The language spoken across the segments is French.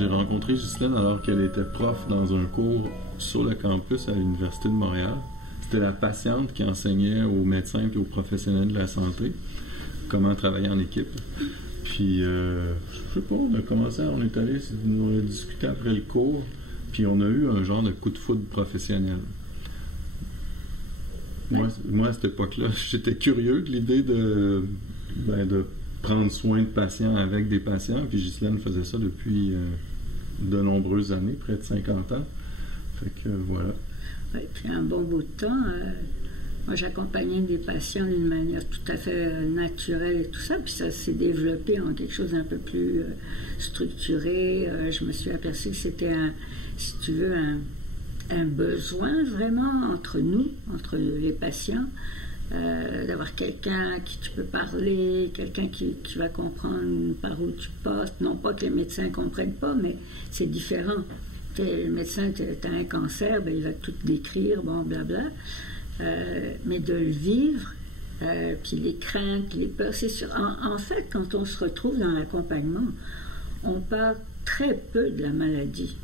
J'ai rencontré Ghislaine alors qu'elle était prof dans un cours sur le campus à l'Université de Montréal. C'était la patiente qui enseignait aux médecins et aux professionnels de la santé comment travailler en équipe. Puis, je sais pas, on a discuté après le cours, puis on a eu un genre de coup de foudre professionnel. Moi, à cette époque-là, j'étais curieux de l'idée de prendre soin de patients avec des patients, puis Ghislaine faisait ça depuis de nombreuses années, près de 50 ans. Fait que voilà. Oui, puis un bon bout de temps, moi j'accompagnais des patients d'une manière tout à fait naturelle et tout ça, puis ça s'est développé en quelque chose d'un peu plus structuré. Je me suis aperçue que c'était, si tu veux, un besoin vraiment entre nous, entre les patients, d'avoir quelqu'un à qui tu peux parler, quelqu'un qui va comprendre par où tu passes. Non pas que les médecins ne comprennent pas, mais c'est différent. Le médecin, tu as un cancer, ben, il va tout décrire, bon, blabla. Mais de le vivre, puis les craintes, les peurs, c'est sûr. En fait, quand on se retrouve dans l'accompagnement, on parle très peu de la maladie.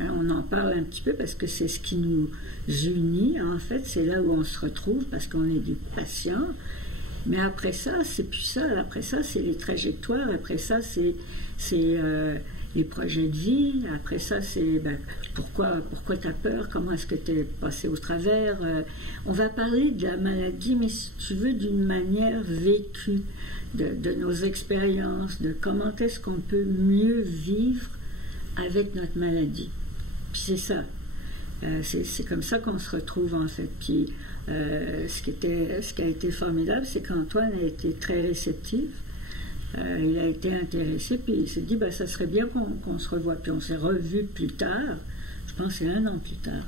Hein, on en parle un petit peu parce que c'est ce qui nous unit, en fait. C'est là où on se retrouve parce qu'on est des patients. Mais après ça, c'est plus ça. Après ça, c'est les trajectoires. Après ça, c'est les projets de vie. Après ça, c'est pourquoi tu as peur, comment est-ce que tu es passé au travers. On va parler de la maladie, mais si tu veux, d'une manière vécue, de nos expériences, de comment est-ce qu'on peut mieux vivre avec notre maladie. Puis c'est ça. C'est comme ça qu'on se retrouve, en fait. Puis ce qui a été formidable, c'est qu'Antoine a été très réceptif. Il a été intéressé, puis il s'est dit, ça serait bien qu'on se revoie. Puis on s'est revus plus tard, je pense que c'est 1 an plus tard.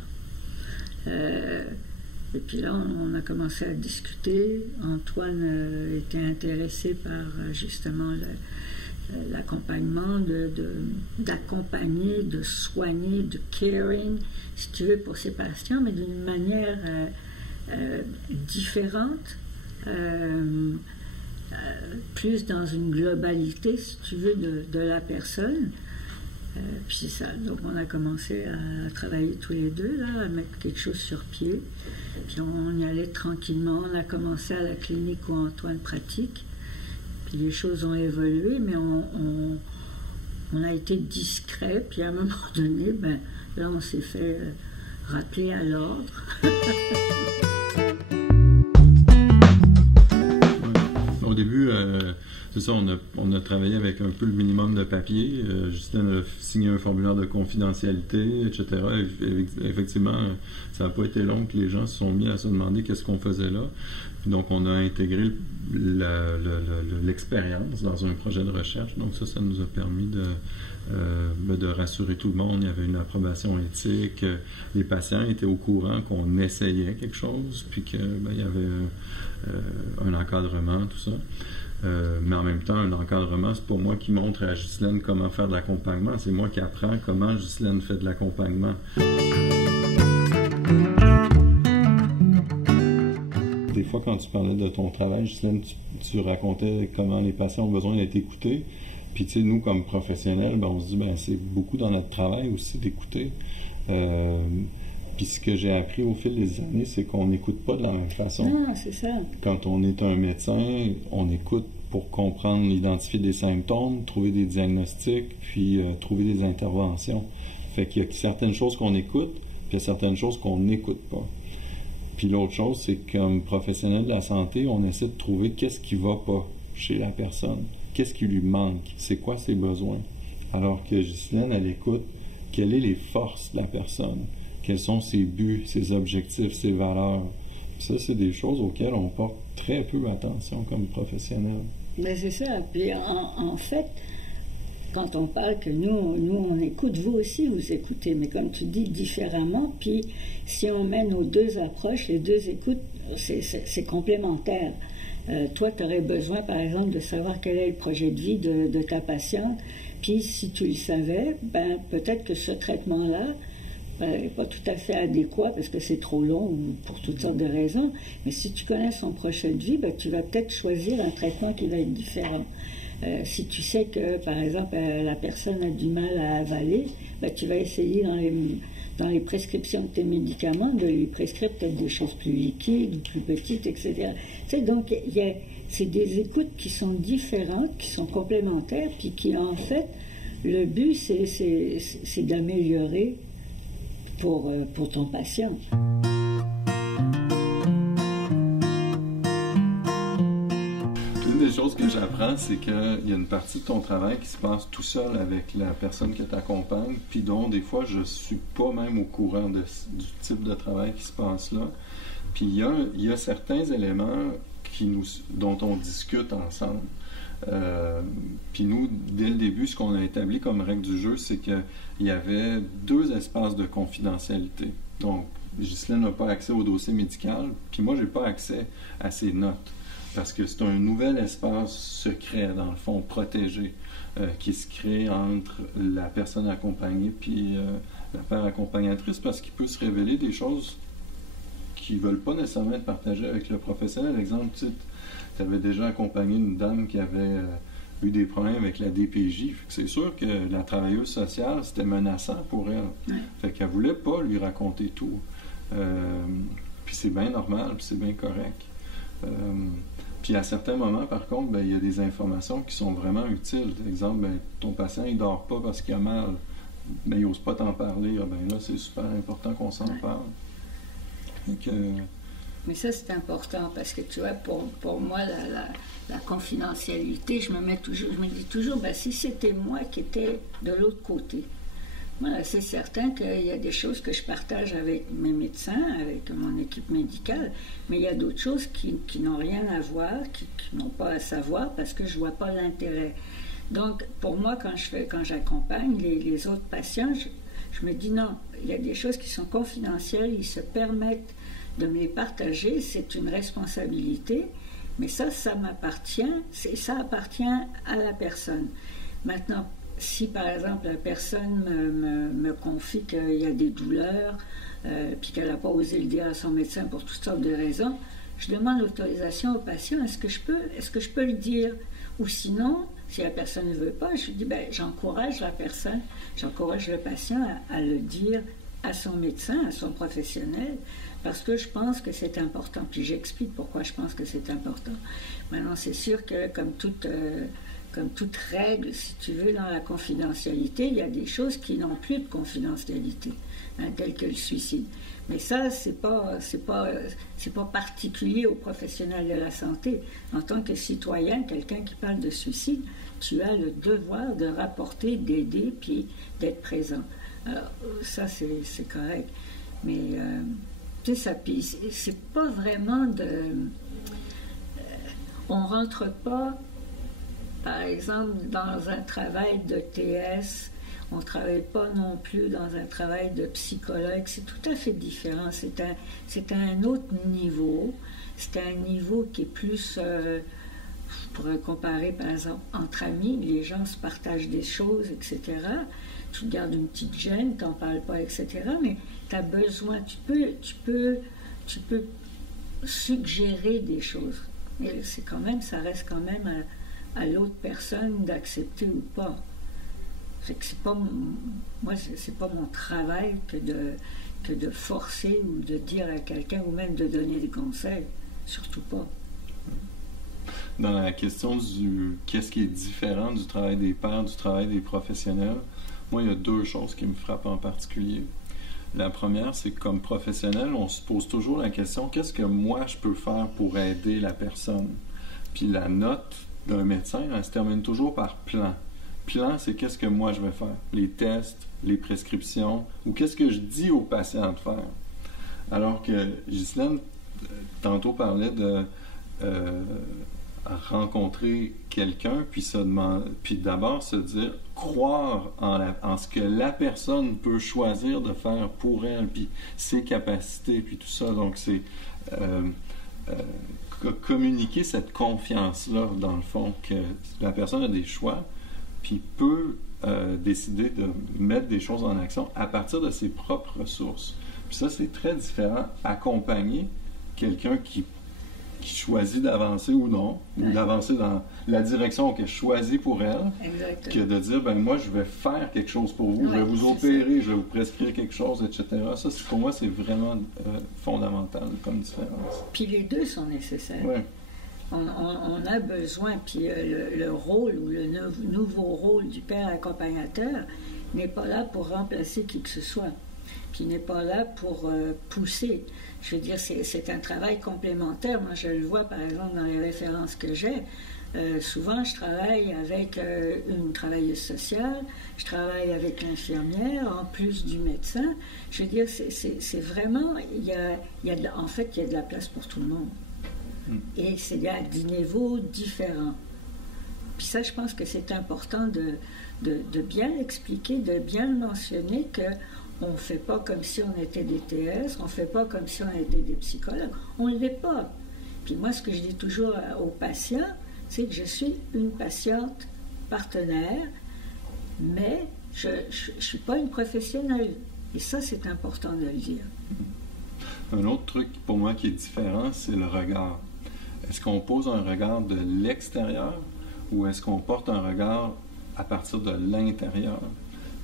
Et puis là, on a commencé à discuter. Antoine était intéressé par justement l'accompagnement, d'accompagner, de soigner, de caring, si tu veux, pour ses patients, mais d'une manière différente. Plus dans une globalité, si tu veux, de la personne. Puis c'est ça. Donc, on a commencé à travailler tous les deux, là, à mettre quelque chose sur pied. Puis on y allait tranquillement. On a commencé à la clinique où Antoine pratique. Puis les choses ont évolué, mais on a été discret. Puis à un moment donné, là, on s'est fait rappeler à l'ordre. Au début, c'est ça, on a travaillé avec un peu le minimum de papier. Justin a signé un formulaire de confidentialité, etc. Effectivement, ça n'a pas été long que les gens se sont mis à se demander qu'est-ce qu'on faisait là. Puis donc, on a intégré l'expérience dans un projet de recherche. Donc ça nous a permis de rassurer tout le monde. Il y avait une approbation éthique. Les patients étaient au courant qu'on essayait quelque chose, puis qu'il y avait un encadrement, tout ça. Mais en même temps, un encadrement, c'est pas moi qui montre à Ghislaine comment faire de l'accompagnement, c'est moi qui apprends comment Ghislaine fait de l'accompagnement. Des fois, quand tu parlais de ton travail, Ghislaine, tu racontais comment les patients ont besoin d'être écoutés. Puis, tu sais, nous, comme professionnels, on se dit, c'est beaucoup dans notre travail aussi d'écouter. Puis ce que j'ai appris au fil des années, c'est qu'on n'écoute pas de la même façon. Non, c'est ça. Quand on est un médecin, on écoute pour comprendre, identifier des symptômes, trouver des diagnostics, puis trouver des interventions. Fait qu'il y a certaines choses qu'on écoute, puis il y a certaines choses qu'on n'écoute pas. Puis l'autre chose, c'est que comme professionnel de la santé, on essaie de trouver qu'est-ce qui va pas chez la personne. Qu'est-ce qui lui manque? C'est quoi ses besoins? Alors que Ghislaine, elle écoute quelles sont les forces de la personne. Quels sont ses buts, ses objectifs, ses valeurs. Ça, c'est des choses auxquelles on porte très peu attention comme professionnel. Mais c'est ça. Puis en fait, quand on parle que nous on écoute, vous aussi vous écoutez, mais comme tu dis, différemment. Puis si on met nos deux approches, les deux écoutes, c'est complémentaire. Toi, tu aurais besoin, par exemple, de savoir quel est le projet de vie de ta patiente. Puis si tu le savais, peut-être que ce traitement-là n'est pas tout à fait adéquat parce que c'est trop long ou pour toutes sortes de raisons. Mais si tu connais son projet de vie, tu vas peut-être choisir un traitement qui va être différent. Si tu sais que, par exemple, la personne a du mal à avaler, ben, tu vas essayer dans les prescriptions de tes médicaments de lui prescrire peut-être des choses plus liquides, plus petites, etc. Tu sais, donc, c'est des écoutes qui sont différentes, qui sont complémentaires, puis qui, en fait, le but, c'est d'améliorer pour ton patient. Une des choses que j'apprends, c'est qu'il y a une partie de ton travail qui se passe tout seul avec la personne que tu accompagnes, puis dont des fois je suis pas même au courant du type de travail qui se passe là. Puis il y a certains éléments dont on discute ensemble. Puis nous, dès le début, ce qu'on a établi comme règle du jeu, c'est qu'il y avait 2 espaces de confidentialité. Donc, Ghislaine n'a pas accès au dossier médical, puis moi, j'ai pas accès à ses notes. Parce que c'est un nouvel espace secret, dans le fond, protégé, qui se crée entre la personne accompagnée puis la paire accompagnatrice, parce qu'il peut se révéler des choses qui ne veulent pas nécessairement être partagées avec le professionnel. Exemple, tu avais déjà accompagné une dame qui avait eu des problèmes avec la DPJ. C'est sûr que la travailleuse sociale, c'était menaçant pour elle. Ouais. Fait qu'elle ne voulait pas lui raconter tout. Puis c'est bien normal, puis c'est bien correct. Puis à certains moments, par contre, il y a des informations qui sont vraiment utiles. Par exemple, ton patient, il ne dort pas parce qu'il a mal, mais il n'ose pas t'en parler. Ah, là, c'est super important qu'on s'en parle. Donc, mais ça, c'est important parce que, tu vois, pour moi, la confidentialité, je me dis toujours, si c'était moi qui étais de l'autre côté, moi, c'est certain qu'il y a des choses que je partage avec mes médecins, avec mon équipe médicale, mais il y a d'autres choses qui n'ont rien à voir, qui n'ont pas à savoir parce que je ne vois pas l'intérêt. Donc, pour moi, quand j'accompagne les autres patients, je me dis non, il y a des choses qui sont confidentielles, ils se permettent de me les partager, c'est une responsabilité, mais ça m'appartient, ça appartient à la personne. Maintenant, si par exemple la personne me confie qu'il y a des douleurs, puis qu'elle n'a pas osé le dire à son médecin pour toutes sortes de raisons, je demande l'autorisation au patient, est-ce que je peux le dire? Ou sinon, si la personne ne veut pas, je dis, j'encourage le patient à le dire à son médecin, à son professionnel, parce que je pense que c'est important. Puis j'explique pourquoi je pense que c'est important. Maintenant, c'est sûr que comme toute règle, si tu veux, dans la confidentialité, il y a des choses qui n'ont plus de confidentialité, telles que le suicide. Mais ça, c'est pas particulier aux professionnels de la santé. En tant que citoyen, quelqu'un qui parle de suicide, tu as le devoir de rapporter, d'aider, puis d'être présent. Alors, ça, c'est correct. Mais, tu sais, ça, puis c'est pas vraiment on rentre pas, par exemple, dans un travail de TS, on ne travaille pas non plus dans un travail de psychologue, c'est tout à fait différent. C'est un autre niveau. C'est un niveau qui est plus, je pourrais comparer par exemple entre amis, les gens se partagent des choses, etc. Tu gardes une petite gêne, tu n'en parles pas, etc. Mais tu as besoin, tu peux suggérer des choses. Mais ça reste quand même à l'autre personne d'accepter ou pas. Fait que c'est pas mon travail que de forcer ou de dire à quelqu'un ou même de donner des conseils. Surtout pas. Dans la question du qu'est-ce qui est différent du travail des pairs, du travail des professionnels, moi, il y a 2 choses qui me frappent en particulier. La première, c'est que comme professionnel, on se pose toujours la question, qu'est-ce que moi je peux faire pour aider la personne? Puis la note d'un médecin, elle se termine toujours par plan. Plan, c'est qu'est-ce que moi je vais faire? Les tests, les prescriptions, ou qu'est-ce que je dis aux patients de faire? Alors que Ghislaine, tantôt parlait de rencontrer quelqu'un, puis d'abord se dire, croire en ce que la personne peut choisir de faire pour elle, puis ses capacités, puis tout ça. Donc, c'est communiquer cette confiance-là, dans le fond, que la personne a des choix, puis peut décider de mettre des choses en action à partir de ses propres ressources. Puis ça, c'est très différent. Accompagner quelqu'un qui qui choisit d'avancer ou non, ou d'avancer dans la direction qu'elle choisit pour elle, que de dire, ben moi, je vais faire quelque chose pour vous, je vais vous opérer, je vais vous prescrire quelque chose, etc. Ça, pour moi, c'est vraiment fondamental comme différence. Puis les deux sont nécessaires. Ouais. On a besoin, puis le rôle ou le nouveau rôle du père accompagnateur n'est pas là pour remplacer qui que ce soit, puis n'est pas là pour pousser. Je veux dire, c'est un travail complémentaire. Moi, je le vois, par exemple, dans les références que j'ai. Souvent, je travaille avec une travailleuse sociale, je travaille avec l'infirmière, en plus du médecin. Je veux dire, c'est vraiment... en fait, il y a de la place pour tout le monde. Et il y a des niveaux différents. Puis ça, je pense que c'est important de bien l'expliquer, de bien le mentionner, qu'on ne fait pas comme si on était des TS, on ne fait pas comme si on était des psychologues. On ne l'est pas. Puis moi, ce que je dis toujours aux patients, c'est que je suis une patiente partenaire, mais je ne suis pas une professionnelle. Et ça, c'est important de le dire. Un autre truc pour moi qui est différent, c'est le regard. Est-ce qu'on pose un regard de l'extérieur ou est-ce qu'on porte un regard à partir de l'intérieur?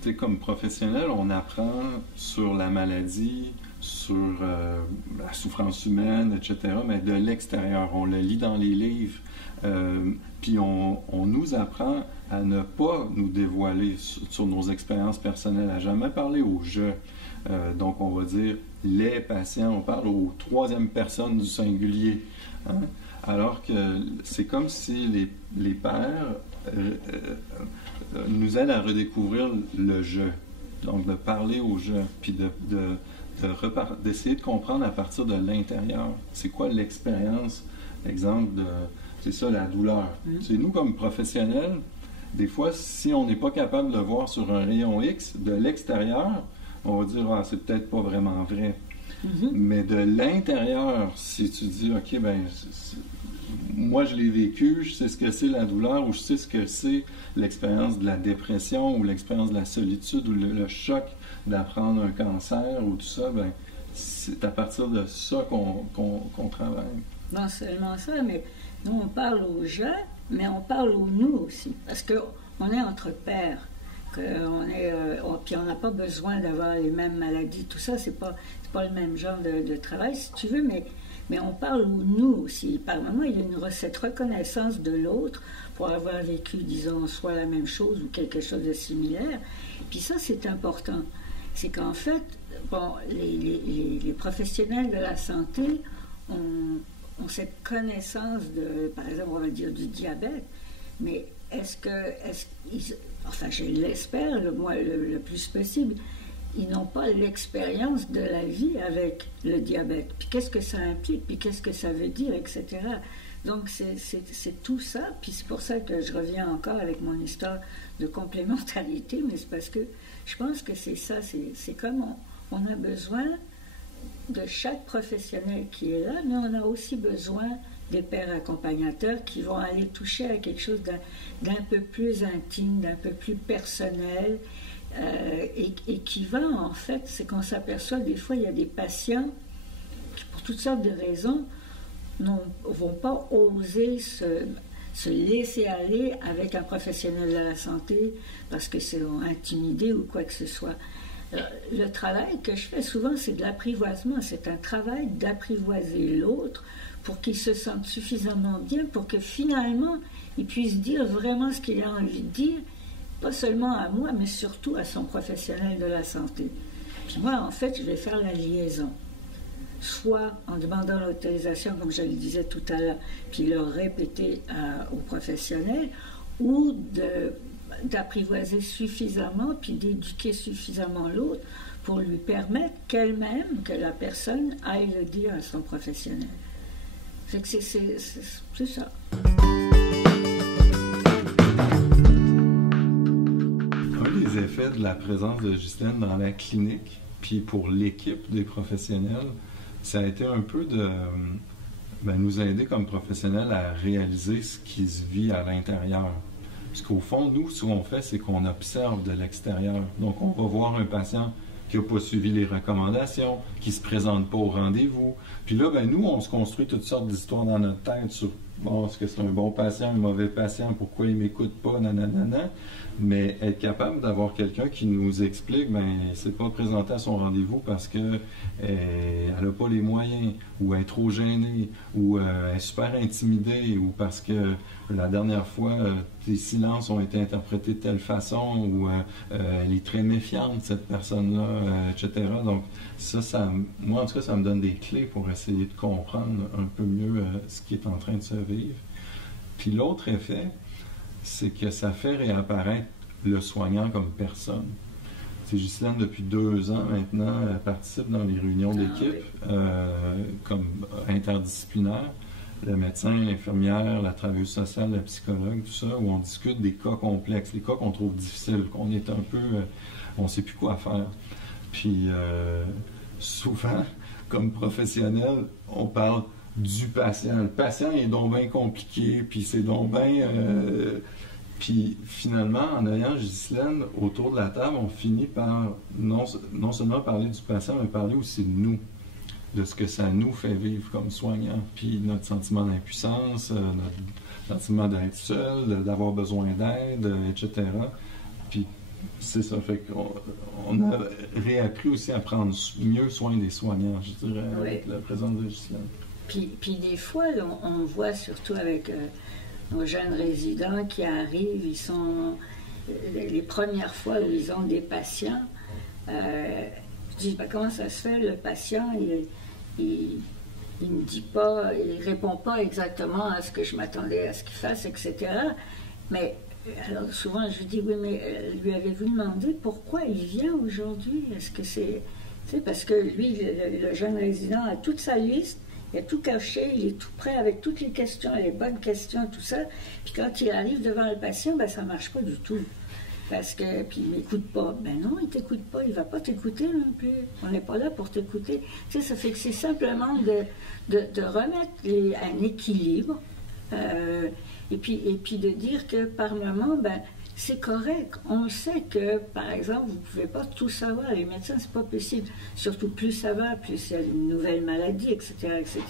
Tu sais, comme professionnel, on apprend sur la maladie, sur la souffrance humaine, etc., mais de l'extérieur. On le lit dans les livres. Puis on nous apprend à ne pas nous dévoiler sur nos expériences personnelles, à jamais parler au « je ». Donc, on va dire les patients, on parle aux troisième personne du singulier. Hein? Alors que c'est comme si les pères nous aident à redécouvrir le « je ». Donc, de parler au « je », puis d'essayer de comprendre à partir de l'intérieur. C'est quoi l'expérience, exemple, c'est ça, la douleur. C'est nous, comme professionnels, des fois, si on n'est pas capable de le voir sur un rayon X, de l'extérieur, on va dire, ah, c'est peut-être pas vraiment vrai. Mais de l'intérieur, si tu dis, OK, ben, moi, je l'ai vécu, je sais ce que c'est la douleur, ou je sais ce que c'est l'expérience de la dépression, ou l'expérience de la solitude, ou le choc d'apprendre un cancer, ou tout ça, ben, c'est à partir de ça qu'on travaille. Non seulement ça, mais nous, on parle aux gens, mais on parle aux nous aussi, parce qu'on est entre pairs. Puis on n'a pas besoin d'avoir les mêmes maladies, tout ça, c'est pas le même genre de travail, si tu veux, mais on parle au nous aussi. Par moment, il y a cette reconnaissance de l'autre pour avoir vécu, disons, soit la même chose ou quelque chose de similaire. Puis ça, c'est important. C'est qu'en fait, bon, les professionnels de la santé ont cette connaissance par exemple, on va dire du diabète, mais enfin, je l'espère, le plus possible, ils n'ont pas l'expérience de la vie avec le diabète. Puis qu'est-ce que ça implique, puis qu'est-ce que ça veut dire, etc. Donc c'est tout ça, puis c'est pour ça que je reviens encore avec mon histoire de complémentarité, mais c'est parce que je pense que c'est ça, c'est comme on a besoin de chaque professionnel qui est là, mais on a aussi besoin des pères accompagnateurs qui vont aller toucher à quelque chose d'un peu plus intime, d'un peu plus personnel, et qui va, en fait, c'est qu'on s'aperçoit des fois, il y a des patients qui, pour toutes sortes de raisons, ne vont pas oser se laisser aller avec un professionnel de la santé parce que c'est intimidé ou quoi que ce soit. Le travail que je fais souvent, c'est de l'apprivoisement. C'est un travail d'apprivoiser l'autre pour qu'il se sente suffisamment bien pour que finalement, il puisse dire vraiment ce qu'il a envie de dire, pas seulement à moi, mais surtout à son professionnel de la santé. Puis moi, en fait, je vais faire la liaison. Soit en demandant l'autorisation, comme je le disais tout à l'heure, puis le répéter aux professionnels, ou d'apprivoiser suffisamment, puis d'éduquer suffisamment l'autre pour lui permettre qu'elle-même, que la personne aille le dire à son professionnel. C'est que c'est ça. Un des effets de la présence de Justine dans la clinique, puis pour l'équipe des professionnels, ça a été un peu de nous aider comme professionnels à réaliser ce qui se vit à l'intérieur. Parce qu'au fond, nous, ce qu'on fait, c'est qu'on observe de l'extérieur. Donc, on va voir un patient qui n'a pas suivi les recommandations, qui ne se présente pas au rendez-vous. Puis là, ben, nous, on se construit toutes sortes d'histoires dans notre tête sur, bon, est-ce que c'est un bon patient, un mauvais patient, pourquoi il ne m'écoute pas, nanana. Mais être capable d'avoir quelqu'un qui nous explique, ben, c'est pas présenté à son rendez-vous parce que elle n'a pas les moyens, ou elle est trop gênée, ou elle est super intimidée, ou parce que la dernière fois, tes silences ont été interprétés de telle façon, ou elle est très méfiante, cette personne-là, etc. Donc, moi, en tout cas, ça me donne des clés pour essayer de comprendre un peu mieux ce qui est en train de se vivre. Puis l'autre effet, c'est que ça fait réapparaître le soignant comme personne. Ghislaine, depuis 2 ans maintenant, elle participe dans les réunions d'équipe comme interdisciplinaire. Le médecin, l'infirmière, la travailleuse sociale, la psychologue, tout ça, où on discute des cas complexes, les cas qu'on trouve difficiles, qu'on est un peu... on ne sait plus quoi faire. Puis souvent, comme professionnel, on parle du patient. Le patient est donc bien compliqué, puis c'est donc bien... puis finalement, en ayant Ghislaine autour de la table, on finit par non seulement parler du patient, mais parler aussi de nous, de ce que ça nous fait vivre comme soignants, puis notre sentiment d'impuissance, notre sentiment d'être seul, d'avoir besoin d'aide, etc. Puis c'est ça, fait qu'on a réappris aussi à prendre mieux soin des soignants, je dirais, avec la présence de Ghislaine. Puis des fois, là, on voit surtout avec nos jeunes résidents qui arrivent, ils sont les premières fois où ils ont des patients, je dis, ben, comment ça se fait, le patient, il me dit pas, il répond pas exactement à ce que je m'attendais à ce qu'il fasse, etc. Mais alors souvent je lui dis, oui, mais lui avez-vous demandé pourquoi il vient aujourd'hui? Est-ce que c'est parce que lui, le jeune résident a toute sa liste, il a tout caché, il est tout prêt avec toutes les questions, les bonnes questions, tout ça. Puis quand il arrive devant le patient, ben ça marche pas du tout. Parce que, puis il m'écoute pas. Ben non, il t'écoute pas, il va pas t'écouter non plus. On n'est pas là pour t'écouter. Tu sais, ça fait que c'est simplement de remettre un équilibre, et puis de dire que par moment, ben c'est correct. On sait que, par exemple, vous ne pouvez pas tout savoir. Les médecins, c'est pas possible. Surtout plus ça va, plus il y a une nouvelle maladie, etc., etc.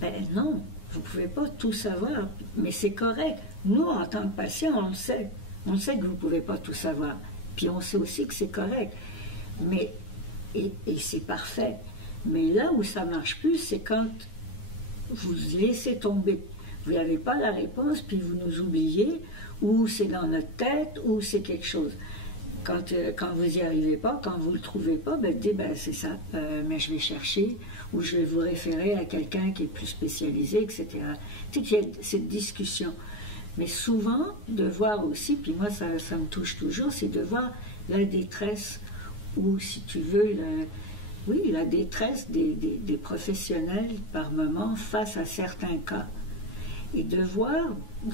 Ben non, vous ne pouvez pas tout savoir. Mais c'est correct. Nous, en tant que patients, on le sait. On sait que vous ne pouvez pas tout savoir. Puis on sait aussi que c'est correct. Mais, et c'est parfait. Mais là où ça ne marche plus, c'est quand vous laissez tomber. Vous n'avez pas la réponse, puis vous nous oubliez, ou c'est dans notre tête, ou c'est quelque chose. Quand vous n'y arrivez pas, quand vous ne le trouvez pas, ben dites, ben c'est ça, mais je vais chercher, ou je vais vous référer à quelqu'un qui est plus spécialisé, etc. Tu sais qu'il y a cette discussion. Mais souvent, de voir aussi, puis moi ça me touche toujours, c'est de voir la détresse, ou si tu veux, la détresse des professionnels par moment face à certains cas. Et de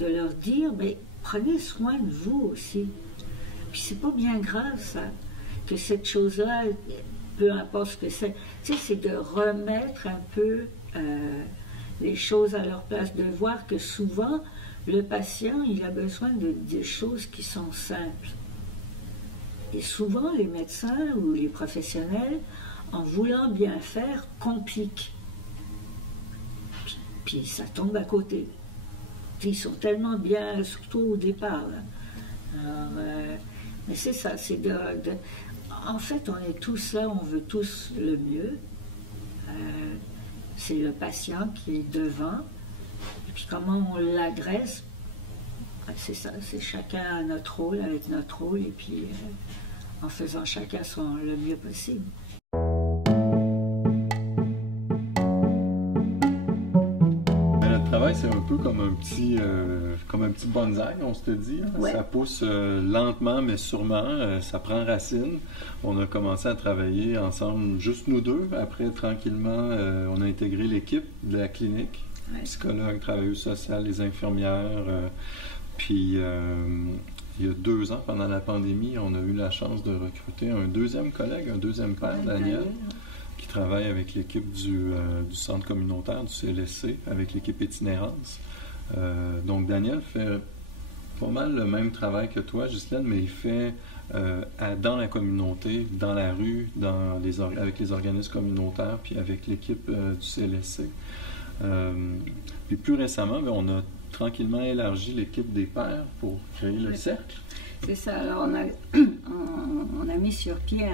leur dire, mais prenez soin de vous aussi. Puis c'est pas bien grave ça, que cette chose-là, peu importe ce que c'est, tu sais, c'est de remettre un peu les choses à leur place, de voir que souvent, le patient, il a besoin de choses qui sont simples. Et souvent, les médecins ou les professionnels, en voulant bien faire, compliquent. Puis ça tombe à côté. Ils sont tellement bien, surtout au départ. Là. Alors, mais c'est ça, c'est en fait, on est tous là, on veut tous le mieux. C'est le patient qui est devant. Et puis comment on l'adresse, c'est ça, c'est chacun à notre rôle, avec notre rôle, et puis en faisant chacun le mieux possible. C'est un peu comme un petit bonsaï, on se dit. Hein? Ouais. Ça pousse lentement, mais sûrement. Ça prend racine. On a commencé à travailler ensemble, juste nous deux. Après, tranquillement, on a intégré l'équipe de la clinique. Ouais. Psychologue, travailleuse sociale, les infirmières. Puis, il y a 2 ans, pendant la pandémie, on a eu la chance de recruter un deuxième collègue, un deuxième père, Daniel, qui travaille avec l'équipe du centre communautaire, du CLSC, avec l'équipe itinérance. Donc, Daniel fait pas mal le même travail que toi, Ghislaine, mais il fait dans la communauté, dans la rue, avec les organismes communautaires, puis avec l'équipe du CLSC. Puis plus récemment, bien, on a tranquillement élargi l'équipe des pairs pour créer le cercle. C'est ça. Alors, on a mis sur pied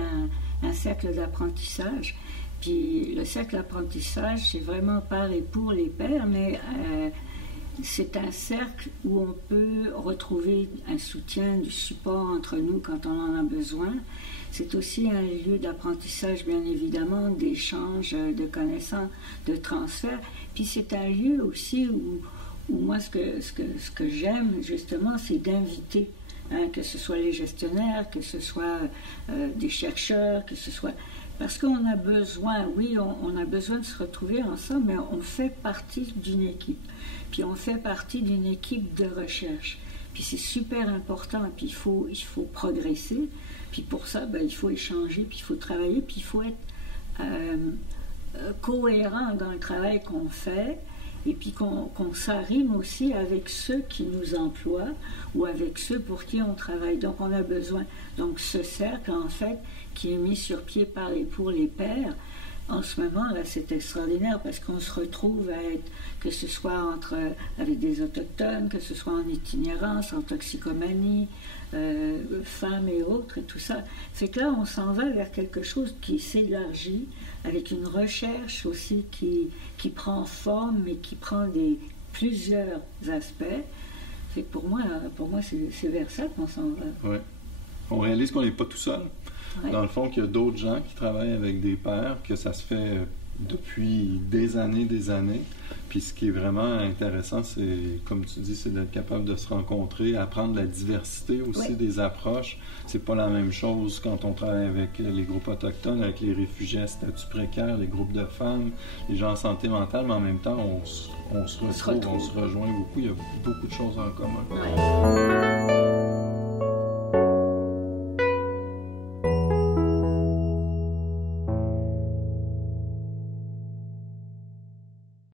un cercle d'apprentissage. Puis le cercle d'apprentissage, c'est vraiment par et pour les pairs, mais c'est un cercle où on peut retrouver un soutien, du support entre nous quand on en a besoin. C'est aussi un lieu d'apprentissage, bien évidemment, d'échange, de connaissances, de transfert. Puis c'est un lieu aussi où moi, ce que j'aime, justement, c'est d'inviter, que ce soit les gestionnaires, que ce soit des chercheurs, que ce soit... Parce qu'on a besoin, oui, on a besoin de se retrouver ensemble, mais on fait partie d'une équipe. Puis on fait partie d'une équipe de recherche. Puis c'est super important, puis il faut progresser. Puis pour ça, ben, il faut échanger, puis il faut travailler, puis il faut être cohérent dans le travail qu'on fait, et puis qu'on s'arrime aussi avec ceux qui nous emploient ou avec ceux pour qui on travaille. Donc on a besoin. Donc ce cercle, en fait, qui est mis sur pied par et pour les pairs, en ce moment, là, c'est extraordinaire parce qu'on se retrouve à être, que ce soit avec des autochtones, que ce soit en itinérance, en toxicomanie, femmes et autres, et tout ça. Fait que là, on s'en va vers quelque chose qui s'élargit, avec une recherche aussi qui prend forme, mais qui prend plusieurs aspects. Fait que pour moi c'est vers ça qu'on s'en va. Ouais. On réalise qu'on n'est pas tout seul. Ouais. Dans le fond, qu'il y a d'autres gens qui travaillent avec des pairs, que ça se fait depuis des années. Puis ce qui est vraiment intéressant, c'est, comme tu dis, c'est d'être capable de se rencontrer, apprendre la diversité aussi des approches. C'est pas la même chose quand on travaille avec les groupes autochtones, avec les réfugiés à statut précaire, les groupes de femmes, les gens en santé mentale, mais en même temps, on se retrouve, on se rejoint beaucoup. Il y a beaucoup de choses en commun. Ouais.